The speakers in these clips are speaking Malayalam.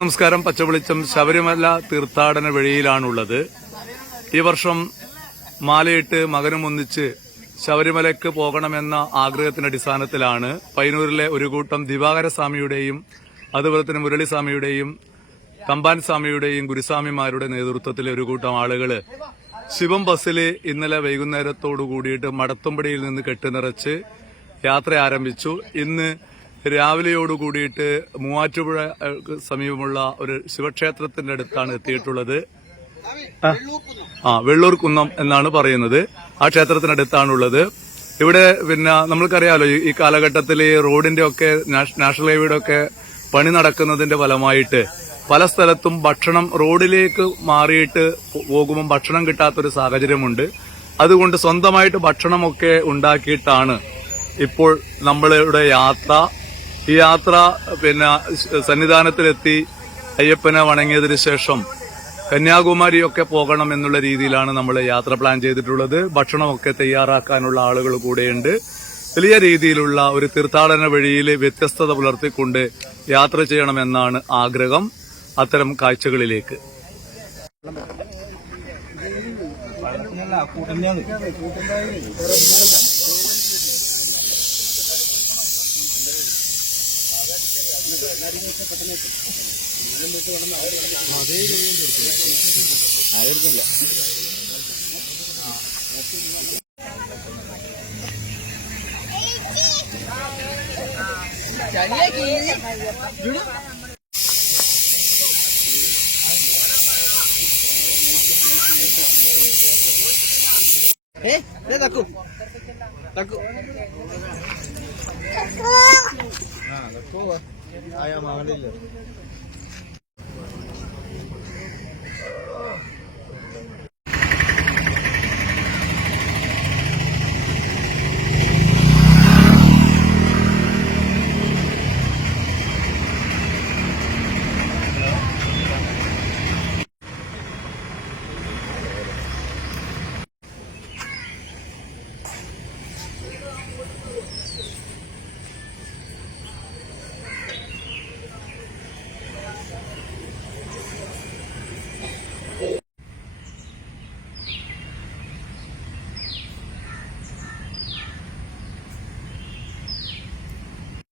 നമസ്കാരം. പച്ചവെളിച്ചം ശബരിമല തീർത്ഥാടന വഴിയിലാണുള്ളത്. ഈ വർഷം മാലയിട്ട് മകനും ഒന്നിച്ച് ശബരിമലയ്ക്ക് പോകണമെന്ന ആഗ്രഹത്തിന്റെ അടിസ്ഥാനത്തിലാണ് പയ്യന്നൂരിലെ ഒരു കൂട്ടം ദിവാകരസ്വാമിയുടെയും അതുപോലെ തന്നെ മുരളിസ്വാമിയുടെയും തമ്പാൻ സ്വാമിയുടെയും ഗുരുസ്വാമിമാരുടെ നേതൃത്വത്തിൽ ഒരു കൂട്ടം ആളുകള് ശിവം ബസ്സിൽ ഇന്നലെ വൈകുന്നേരത്തോടു കൂടിയിട്ട് മടത്തുംപടിയിൽ നിന്ന് കെട്ടുനിറച്ച് യാത്ര ആരംഭിച്ചു. ഇന്ന് രാവിലെയോട് കൂടിയിട്ട് മൂവാറ്റുപുഴ സമീപമുള്ള ഒരു ശിവക്ഷേത്രത്തിന്റെ അടുത്താണ് എത്തിയിട്ടുള്ളത്. വെള്ളൂർ കുന്നം എന്നാണ് പറയുന്നത്. ആ ക്ഷേത്രത്തിനടുത്താണുള്ളത്. ഇവിടെ പിന്നെ നമ്മൾക്കറിയാലോ, ഈ കാലഘട്ടത്തിൽ റോഡിന്റെ ഒക്കെ നാഷണൽ ഹൈവേയുടെ ഒക്കെ പണി നടക്കുന്നതിന്റെ ഫലമായിട്ട് പല സ്ഥലത്തും ഭക്ഷണം റോഡിലേക്ക് മാറിയിട്ട് പോകുമ്പോൾ ഭക്ഷണം കിട്ടാത്തൊരു സാഹചര്യമുണ്ട്. അതുകൊണ്ട് സ്വന്തമായിട്ട് ഭക്ഷണമൊക്കെ ഉണ്ടാക്കിയിട്ടാണ് ഇപ്പോൾ നമ്മളുടെ യാത്ര. ഈ യാത്ര പിന്നെ സന്നിധാനത്തിലെത്തി അയ്യപ്പനെ വണങ്ങിയതിനു ശേഷം കന്യാകുമാരിയൊക്കെ പോകണം എന്നുള്ള രീതിയിലാണ് നമ്മൾ യാത്ര പ്ലാൻ ചെയ്തിട്ടുള്ളത്. ഭക്ഷണമൊക്കെ തയ്യാറാക്കാനുള്ള ആളുകൾ കൂടെയുണ്ട്. വലിയ രീതിയിലുള്ള ഒരു തീർത്ഥാടന വഴിയിൽ വ്യത്യസ്തത പുലർത്തിക്കൊണ്ട് യാത്ര ചെയ്യണമെന്നാണ് ആഗ്രഹം. അത്തരം കാഴ്ചകളിലേക്ക്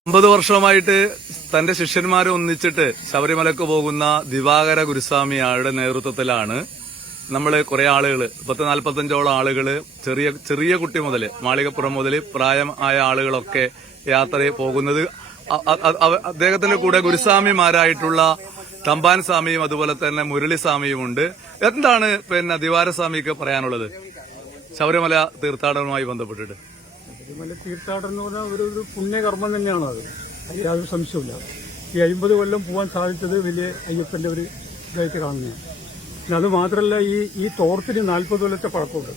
അമ്പത് വർഷമായിട്ട് തന്റെ ശിഷ്യന്മാരെ ഒന്നിച്ചിട്ട് ശബരിമലക്ക് പോകുന്ന ദിവാകര ഗുരുസ്വാമിയുടെ നേതൃത്വത്തിലാണ് നമ്മള് കുറെ ആളുകള് 40-45ഓളം ആളുകള് ചെറിയ കുട്ടി മുതല് മാളികപ്പുറം മുതൽ പ്രായമായ ആളുകളൊക്കെ യാത്രയിൽ പോകുന്നത്. അദ്ദേഹത്തിന്റെ കൂടെ ഗുരുസ്വാമിമാരായിട്ടുള്ള തമ്പാൻ സ്വാമിയും അതുപോലെ തന്നെ മുരളി സ്വാമിയുമുണ്ട്. എന്താണ് പിന്നെ ദിവാകരസ്വാമിക്ക് പറയാനുള്ളത് ശബരിമല തീർത്ഥാടനവുമായി ബന്ധപ്പെട്ടിട്ട്? ശബരിമല തീർത്ഥാടനം എന്ന് പറഞ്ഞാൽ ഒരു പുണ്യകർമ്മം തന്നെയാണ്. അത് യാതൊരു സംശയമില്ല. ഈ 50 കൊല്ലം പോകാൻ സാധിച്ചത് വലിയ അയ്യപ്പന്റെ ഒരു ഇതായിട്ട് കാണുന്നതാണ്. പിന്നെ അത് മാത്രമല്ല, ഈ തോർത്തിന് 40 കൊല്ലത്തെ പഴക്കമുണ്ട്.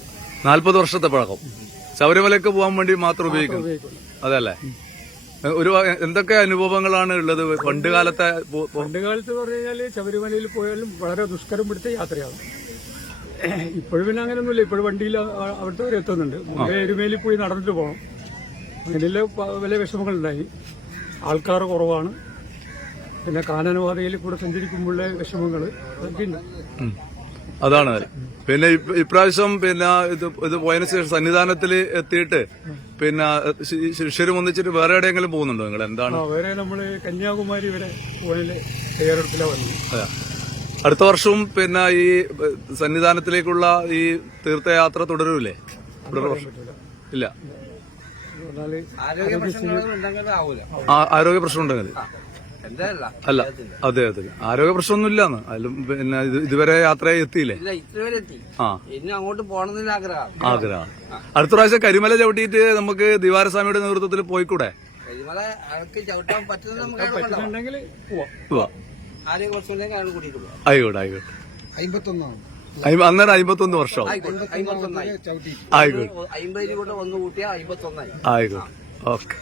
40 വർഷത്തെ പഴക്കം ശബരിമലയ്ക്ക് പോകാൻ വേണ്ടി മാത്രം ഉപയോഗിക്കുന്നു. അതല്ലേ? ഒരു എന്തൊക്കെ അനുഭവങ്ങളാണ് ഉള്ളത് പണ്ട് കാലത്ത് പറഞ്ഞു കഴിഞ്ഞാൽ ശബരിമലയിൽ പോയാലും വളരെ ദുഷ്കരം പിടിച്ച യാത്രയാണ്. ഇപ്പോഴും പിന്നെ അങ്ങനെയൊന്നുമില്ല. ഇപ്പോഴും വണ്ടിയിൽ അവിടുത്തെ വരെ എത്തുന്നുണ്ട്. മുമ്പേ എരുമേലിൽ പോയി നടന്നിട്ട് പോകണം. അങ്ങനെയുള്ള വലിയ വിഷമങ്ങളുണ്ടായി. ആൾക്കാർ കുറവാണ്. പിന്നെ കാനനപാതയിൽ കൂടെ സഞ്ചരിക്കുമ്പോഴുള്ള വിഷമങ്ങൾ അതൊക്കെ ഉണ്ട്. അതാണ്. പിന്നെ ഇപ്രാവശ്യം പിന്നെ ഇത് പോയതിനു ശേഷം സന്നിധാനത്തിൽ എത്തിയിട്ട് പിന്നെ ശിഷ്യരും ഒന്നിച്ചിട്ട് വേറെ എവിടെയെങ്കിലും പോകുന്നുണ്ടോ നിങ്ങൾ? എന്താണ്? വേറെ നമ്മള് കന്യാകുമാരി വരെ പോയതിന്റെ തയ്യാറെടുപ്പിലാണ് വന്നത്. അടുത്ത വർഷവും പിന്നെ ഈ സന്നിധാനത്തിലേക്കുള്ള ഈ തീർത്ഥയാത്ര തുടരൂലേ? ഇല്ല. ആരോഗ്യ പ്രശ്നം ഉണ്ടെങ്കിൽ അല്ല. അതെ. ആരോഗ്യ പ്രശ്നമൊന്നും ഇല്ലാന്ന്. അതിലും പിന്നെ ഇതുവരെ യാത്രയായി എത്തിയില്ലേ? അങ്ങോട്ട് പോകണമെന്നില്ല ആഗ്രഹം. അടുത്ത പ്രാവശ്യം കരിമല ചവിട്ടിയിട്ട് നമുക്ക് ദിവാകരസ്വാമിയുടെ നേതൃത്വത്തിൽ പോയിക്കൂടെ? കരിമല ചവിട്ടാൻ പറ്റുന്നുണ്ടെങ്കിൽ ആയിക്കോട്ടെ. അന്നേരം 51 വർഷം ആയിക്കോട്ടെ. ഓക്കെ.